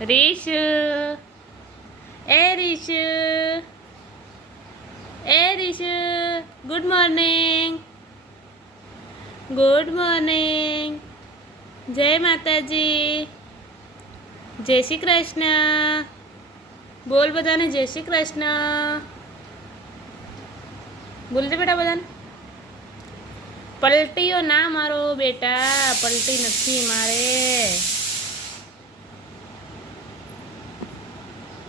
રીશુ. એ રીશુ. એ Rishu. Good morning good morning જય માતાજી. જય શ્રી કૃષ્ણ. બોલ બધાને, જય શ્રી કૃષ્ણ. બોલ દે બેટા બધાને. પલટીઓ ના મારો બેટા, પલટી નથી મારે.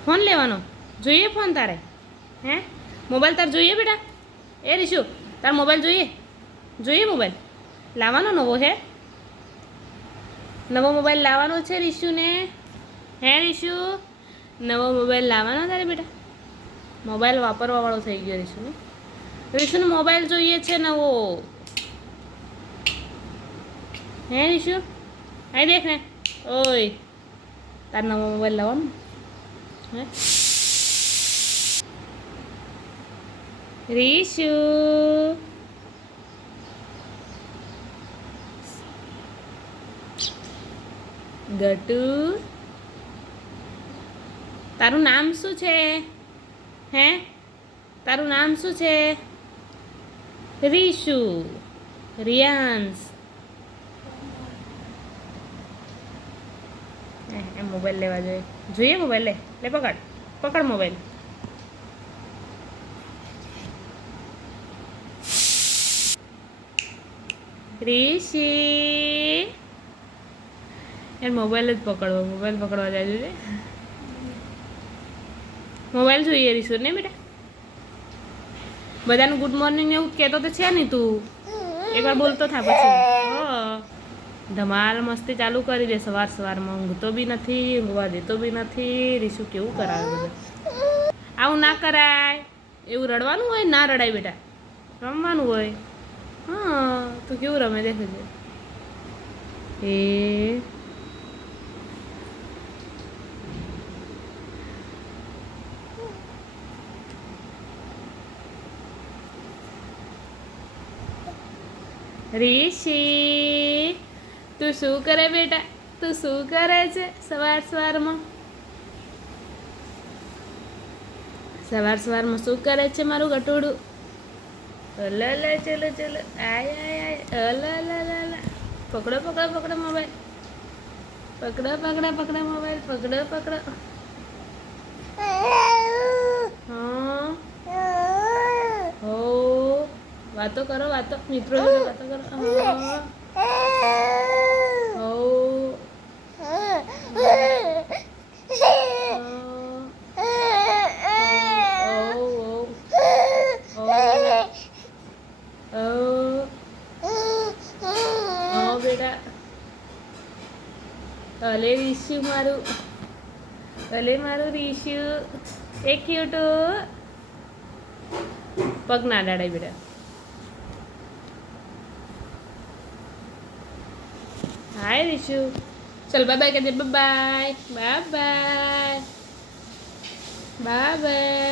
ફોન લેવાનો? જોઈએ ફોન તારે? હે? મોબાઈલ તાર જોઈએ બેટા? એ રીશુ, તાર મોબાઈલ જોઈએ? જોઈએ મોબાઈલ? લાવવાનો નવો હે? નવો મોબાઈલ લાવવાનો છે રીશુને? હે રીશુ? નવો મોબાઈલ લાવવાનો તારે બેટા? મોબાઈલ વાપરવાવાળો થઈ ગયો રીશુને. રીશુને મોબાઈલ જોઈએ છે નવો. હે રીશુ? અહીં દેખ ને. ઓય, તાર નવો મોબાઈલ લાવવાનો. રીશુ. ગટુ. તારું નામ શું છે? હે? તારું નામ શું છે? રીશુ. રિયાન્સ. એ એ મોબાઈલ લેવા જોઈએ. જોઈએ મોબાઈલ લે. લે પકડ. પકડ મોબાઈલ રીશી યાર મોબાઈલ જ પકડવો. મોબાઈલ પકડવા જાય છે. મોબાઈલ જોઈએ રીશુ ને બેટા. બધાનું ગુડ મોર્નિંગ એવું કહેતો તો છે ને તું. એકવાર બોલતો થા પછી. ધમાલ મસ્તી ચાલુ કરી દે સવાર સવારમાં. ઊંઘતો બી નથી, ઊંઘવા દેતો બી નથી. રીશુ કેવું કરાવે આવું ના કરાય. એવું રડવાનું હોય? ના રડાય બેટા. રમવાનું હોય. હા, તું કેવું રમે દેખે છે. એ. રીશી. તું શું કરે બેટા? તું શું કરે છે સવાર સવારમાં? સવાર સવારમાં શું કરે છે મારું ગટોડું? અલ ચલો ચલો. આય આય અલલ પકડો પકડો પકડો મોબાઈલ. પકડો પકડો પકડો મોબાઈલ. પકડો પકડો. હા. વાતો કરો, વાતો. મિત્રો વાતો કરો. બેટા અલે રીશુ મારું. અલે મારું રીશુ. એ ક્યુટુ પગ ના ડાડાય બેટા. હાય રીશુ. ચલ bye bye bye bye bye bye bye